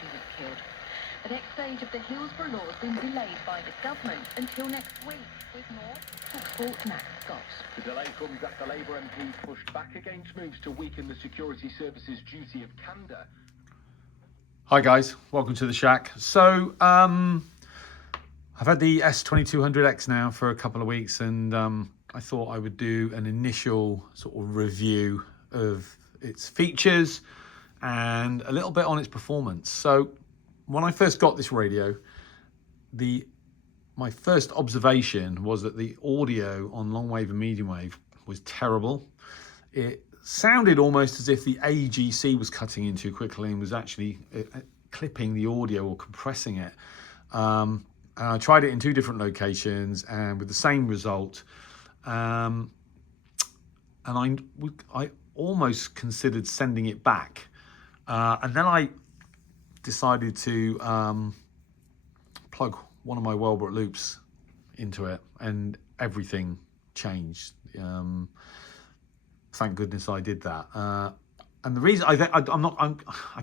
she was killed. The next stage of the Hillsborough law has been delayed by the government until next week, with more Sports Matt Scott. The delay comes after Labour MPs pushed back against moves to weaken the security service's duty of candour. Hi guys, welcome to the Shack. So I've had the S2200X now for a couple of weeks, and I thought I would do an initial sort of review of its features and a little bit on its performance. So when I first got this radio, my first observation was that the audio on long wave and medium wave was terrible. It sounded almost as if the AGC was cutting in too quickly and was actually clipping the audio or compressing it. And I tried it in two different locations and with the same result. And I almost considered sending it back. And then I decided to plug one of my Wellbrook loops into it, and everything changed. Thank goodness I did that. And the reason I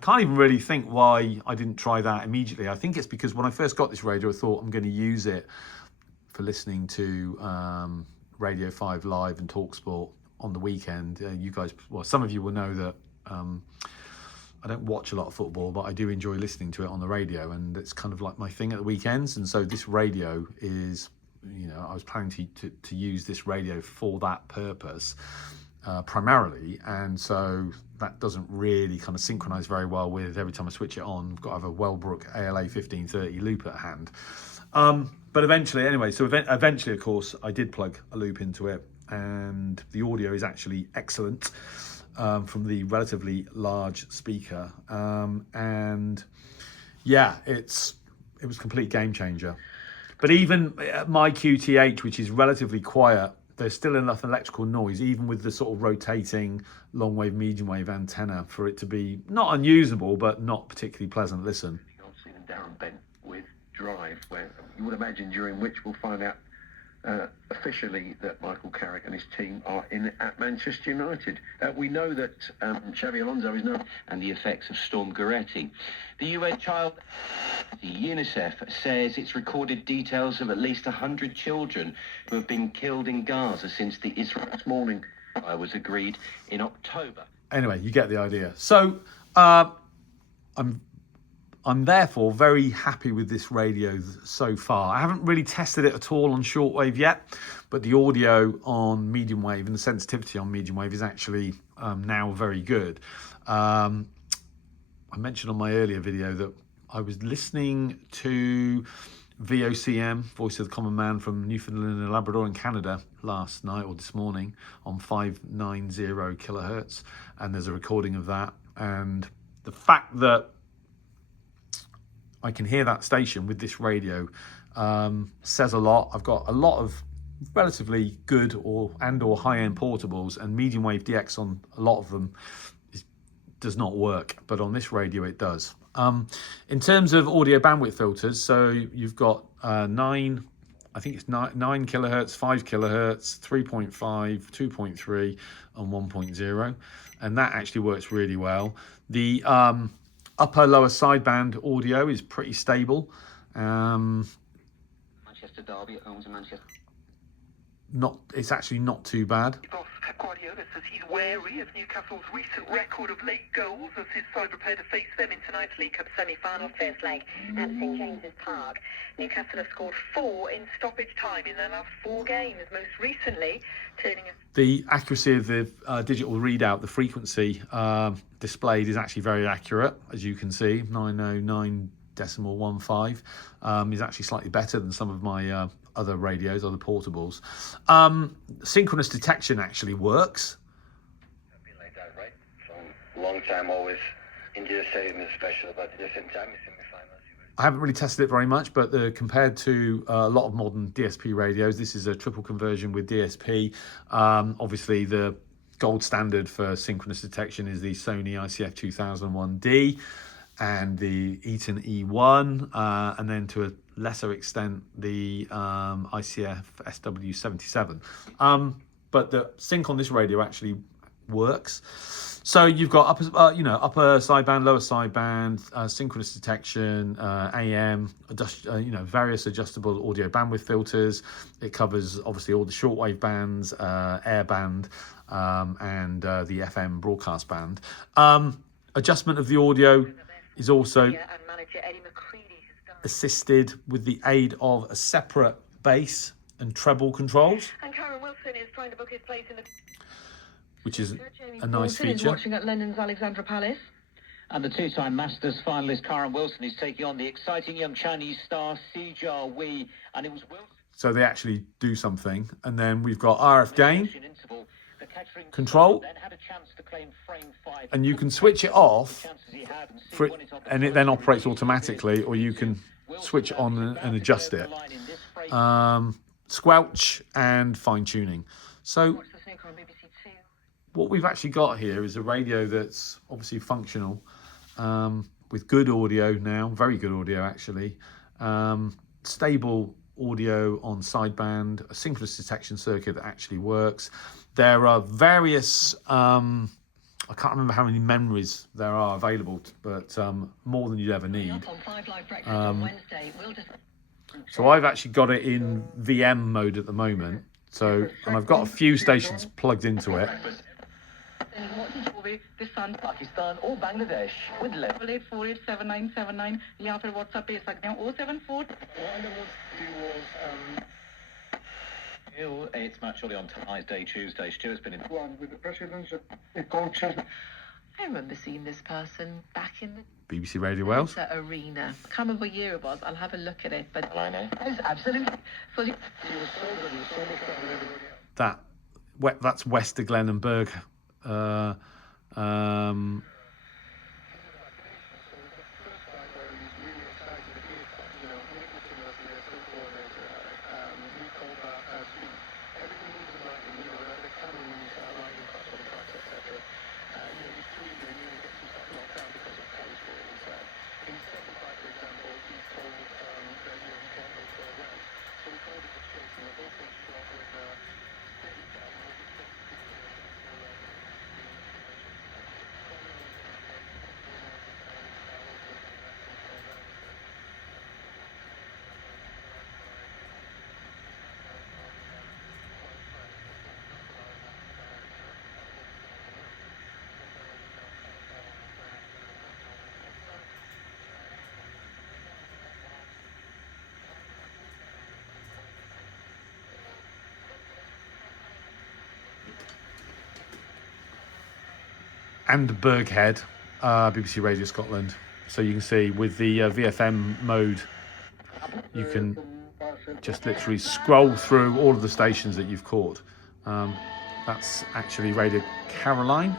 can't even really think why I didn't try that immediately. I think it's because when I first got this radio, I thought I'm going to use it for listening to Radio 5 Live and TalkSport on the weekend. You guys, well, some of you will know that I don't watch a lot of football, but I do enjoy listening to it on the radio, and it's kind of like my thing at the weekends. And so this radio is, you know, I was planning to use this radio for that purpose primarily, and so that doesn't really kind of synchronize very well with every time I switch it on. I've got to have a Wellbrook ALA 1530 loop at hand. But eventually, anyway, so eventually, of course, I did plug a loop into it, and the audio is actually excellent. From the relatively large speaker, and yeah, it was a complete game changer. But even at my QTH, which is relatively quiet, there's still enough electrical noise, even with the sort of rotating long wave, medium wave antenna, for it to be not unusable, but not particularly pleasant listen. Obviously, Darren Bent with Drive, where you would imagine during which we'll find out officially that Michael Carrick and his team are in at Manchester United. We know that Xabi Alonso is known, and the effects of Storm Goretti. The UN Child UNICEF says it's recorded details of at least 100 children who have been killed in Gaza since the Israel this morning was agreed in October. Anyway, you get the idea. So I'm therefore very happy with this radio so far. I haven't really tested it at all on shortwave yet, but the audio on medium wave and the sensitivity on medium wave is actually now very good. I mentioned on my earlier video that I was listening to VOCM, Voice of the Common Man, from Newfoundland and Labrador in Canada last night or this morning on 590 kilohertz, and there's a recording of that. And the fact that I can hear that station with this radio says a lot. I've got a lot of relatively good or high-end portables, and medium wave DX on a lot of them does not work, but on this radio it does. In terms of audio bandwidth filters, so you've got 9 kilohertz, 5 kilohertz, 3.5, 2.3 and 1.0, and that actually works really well. The upper lower sideband audio is pretty stable. Manchester Derby at home to Manchester. It's actually not too bad. Boss Guardiola says he's wary of Newcastle's recent record of late goals as his side prepare to face them in tonight's League Cup semi-final. First leg at St James's Park. Newcastle have scored 4 in stoppage time in their last 4 games, most recently turning the accuracy of the digital readout, the frequency displayed is actually very accurate, as you can see. 909.15 is actually slightly better than some of my other radios, other portables. Synchronous detection actually works. I've been like that, right? So long time always India Stadium is special, but at the same time it's semi-finals. I haven't really tested it very much, but compared to a lot of modern DSP radios, this is a triple conversion with DSP. Obviously, the gold standard for synchronous detection is the Sony ICF 2001D and the Eaton E1, and then to a lesser extent the ICF SW77. But the sync on this radio actually works. So you've got upper sideband, lower sideband, synchronous detection, AM, various adjustable audio bandwidth filters. It covers obviously all the shortwave bands, air band, and the FM broadcast band. Adjustment of the audio is also assisted with the aid of a separate bass and treble controls. And Karen Wilson is trying to book his place in the... Which is a nice feature. Watching at London's Alexandra Palace. And the two-time Masters finalist Karen Wilson is taking on the exciting young Chinese star Sijia Wei, and it was Wilson. So they actually do something, and then we've got RF gain control, and you can switch it off, and it then operates automatically, or you can switch on and adjust it. Squelch and fine tuning. So what we've actually got here is a radio that's obviously functional, with good audio now, very good audio actually, stable audio on sideband, a synchronous detection circuit that actually works. There are various, I can't remember how many memories there are available, but more than you'd ever need. So I've actually got it in VM mode at the moment. So, and I've got a few stations plugged into it. Pakistan or Bangladesh with level 84877979 या फिर WhatsApp पे सकते हैं 074. It's match surely on tonight's day, Tuesday. Stuart's been in With the presidents of culture. I remember seeing this person back in the BBC Radio Wales. arena. I can't remember what year it was. I'll have a look at it. But I know. Absolutely. So That's West of Glenenberg. And Berghead, BBC Radio Scotland. So you can see with the VFM mode, you can just literally scroll through all of the stations that you've caught. That's actually Radio Caroline.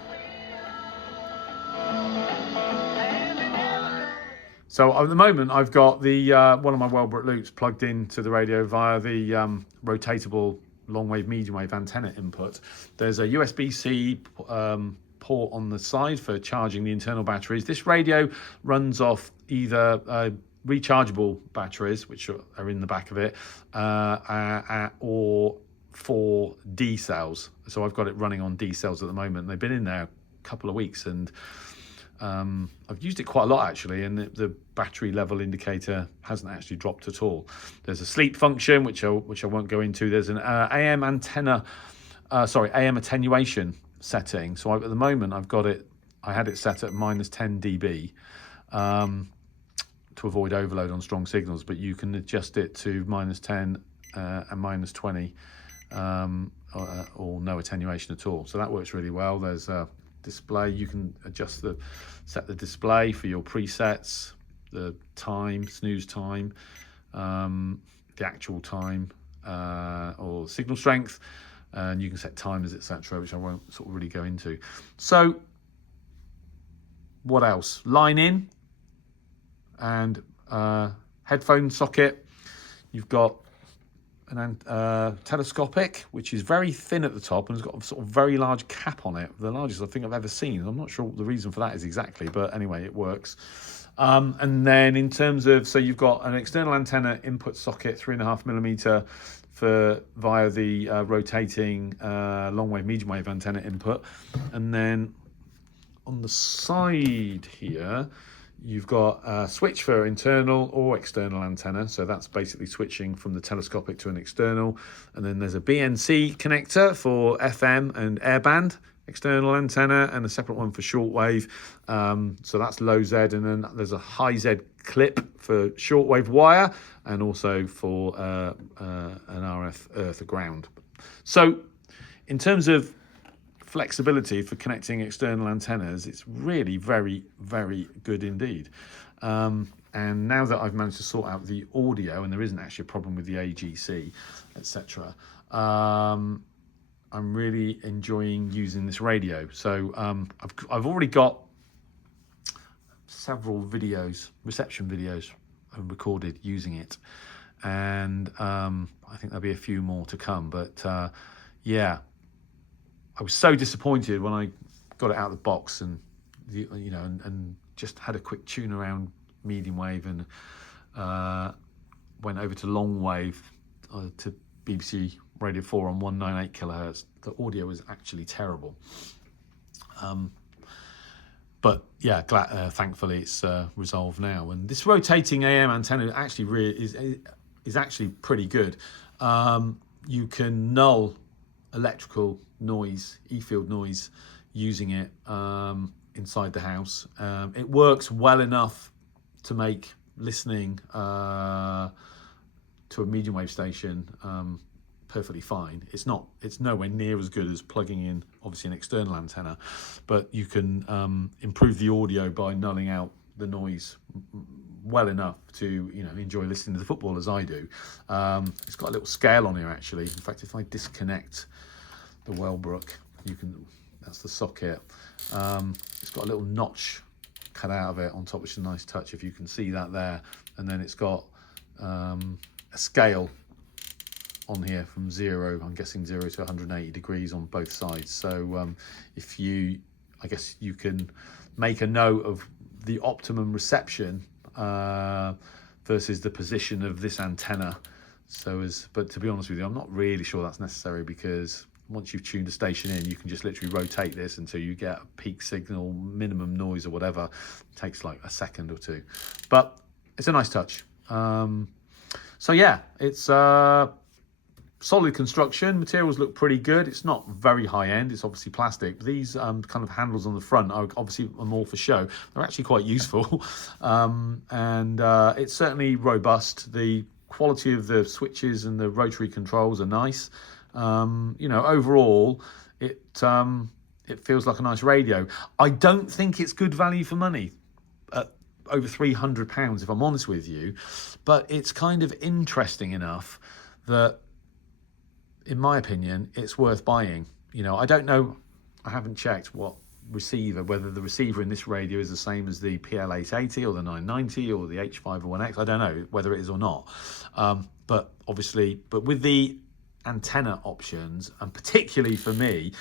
So at the moment, I've got the one of my Welbrook loops plugged into the radio via the rotatable long wave, medium wave antenna input. There's a USB-C port on the side for charging the internal batteries. This radio runs off either rechargeable batteries, which are in the back of it, or 4 D cells. So I've got it running on D cells at the moment. They've been in there a couple of weeks, and I've used it quite a lot actually, and the battery level indicator hasn't actually dropped at all. There's a sleep function, which I won't go into. There's an AM attenuation setting. So at the moment I had it set at minus 10 dB to avoid overload on strong signals, but you can adjust it to minus 10 and minus 20 or no attenuation at all. So that works really well. There's a display. You can set the display for your presets, the time, snooze time, the actual time, or signal strength. And you can set timers, etc., which I won't sort of really go into. So what else? Line in and headphone socket. You've got an telescopic, which is very thin at the top and has got a sort of very large cap on it, the largest I think I've ever seen. I'm not sure what the reason for that is exactly, but anyway, it works. And then in terms of, so you've got an external antenna input socket, 3.5mm via the rotating long wave, medium wave antenna input. And then on the side here, you've got a switch for internal or external antenna. So that's basically switching from the telescopic to an external. And then there's a BNC connector for FM and airband external antenna, and a separate one for shortwave. So that's low Z, and then there's a high Z clip for shortwave wire, and also for an RF earth ground. So in terms of flexibility for connecting external antennas, it's really very, very good indeed. And now that I've managed to sort out the audio, and there isn't actually a problem with the AGC, etc., I'm really enjoying using this radio. So I've already got several videos, reception videos recorded using it, and I think there'll be a few more to come. But yeah, I was so disappointed when I got it out of the box, and and just had a quick tune around medium wave, and went over to long wave to BBC Radio 4 on 198 kilohertz. The audio was actually terrible. But yeah, thankfully it's resolved now. And this rotating AM antenna actually is actually pretty good. You can null electrical noise, E-field noise, using it inside the house. It works well enough to make listening to a medium wave station perfectly fine. It's nowhere near as good as plugging in obviously an external antenna, but you can improve the audio by nulling out the noise well enough to enjoy listening to the football as I do. It's got a little scale on here actually. In fact, if I disconnect the Wellbrook, that's the socket. It's got a little notch cut out of it on top, which is a nice touch if you can see that there. And then it's got a scale on here from 0, I'm guessing 0 to 180 degrees on both sides. So I guess you can make a note of the optimum reception versus the position of this antenna. But to be honest with you, I'm not really sure that's necessary, because once you've tuned a station in, you can just literally rotate this until you get a peak signal, minimum noise or whatever. It takes like a second or two, but it's a nice touch. So yeah, it's solid construction. Materials look pretty good. It's not very high end. It's obviously plastic. But these kind of handles on the front are obviously more for show. They're actually quite useful, and it's certainly robust. The quality of the switches and the rotary controls are nice. Overall, it feels like a nice radio. I don't think it's good value for money at over £300, if I'm honest with you, but it's kind of interesting enough that, in my opinion, it's worth buying. I don't know, I haven't checked whether the receiver in this radio is the same as the PL880 or the 990 or the H501X. I don't know whether it is or not. But with the antenna options, and particularly for me,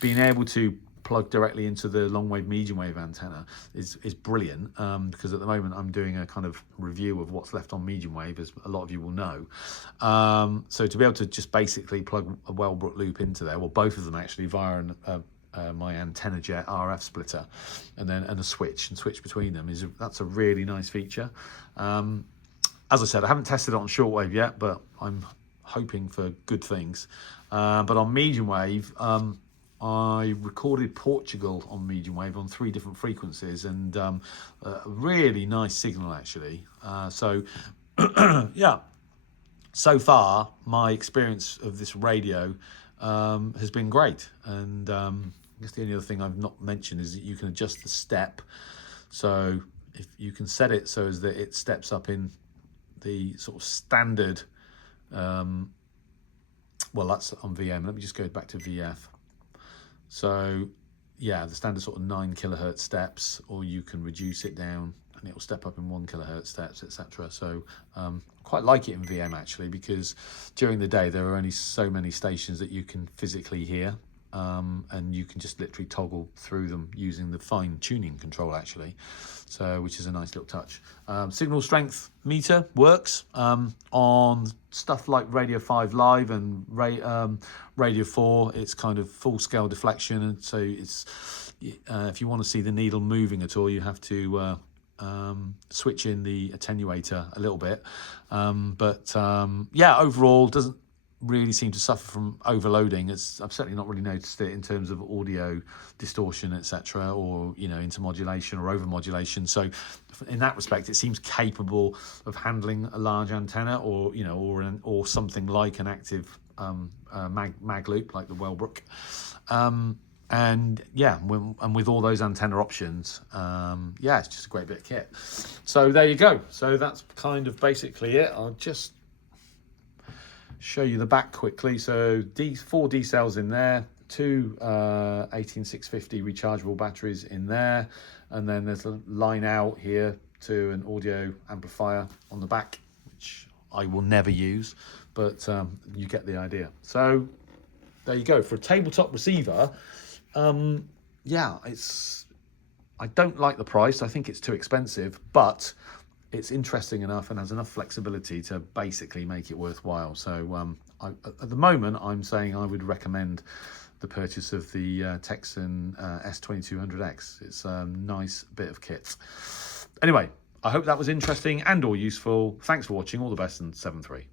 being able to plug directly into the long wave, medium wave antenna is brilliant, because at the moment I'm doing a kind of review of what's left on medium wave, as a lot of you will know. So to be able to just basically plug a Wellbrook loop into there, well, both of them actually via my antenna jet RF splitter, and a switch between them, that's a really nice feature. As I said, I haven't tested it on shortwave yet, but I'm hoping for good things. But on medium wave, I recorded Portugal on medium wave on 3 different frequencies, and a really nice signal actually. So yeah, so far my experience of this radio has been great. And I guess the only other thing I've not mentioned is that you can adjust the step. So if you can set it so as that it steps up in the sort of standard, well, that's on VM. Let me just go back to VF. So yeah, the standard sort of 9 kilohertz steps, or you can reduce it down and it will step up in 1 kilohertz steps, etc. So quite like it in VM actually, because during the day there are only so many stations that you can physically hear. and you can just literally toggle through them using the fine tuning control actually, so which is a nice little touch. Signal strength meter works on stuff like Radio 5 Live and Radio 4. It's kind of full scale deflection, and so it's if you want to see the needle moving at all, you have to switch in the attenuator a little bit, yeah, overall doesn't really seem to suffer from overloading. I've certainly not really noticed it in terms of audio distortion, etc., or intermodulation or overmodulation. So in that respect, it seems capable of handling a large antenna, or or something like an active mag loop like the Wellbrook. And yeah, and with all those antenna options, yeah, it's just a great bit of kit. So there you go. So that's kind of basically it. I'll just show you the back quickly. So 4 D cells in there, 2 18650 rechargeable batteries in there, and then there's a line out here to an audio amplifier on the back, which I will never use, but you get the idea. So there you go. For a tabletop receiver, yeah, I don't like the price. I think it's too expensive, but it's interesting enough and has enough flexibility to basically make it worthwhile. So at the moment, I'm saying I would recommend the purchase of the Tecsun S2200X. It's a nice bit of kit. Anyway, I hope that was interesting and or useful. Thanks for watching. All the best, and 7-3.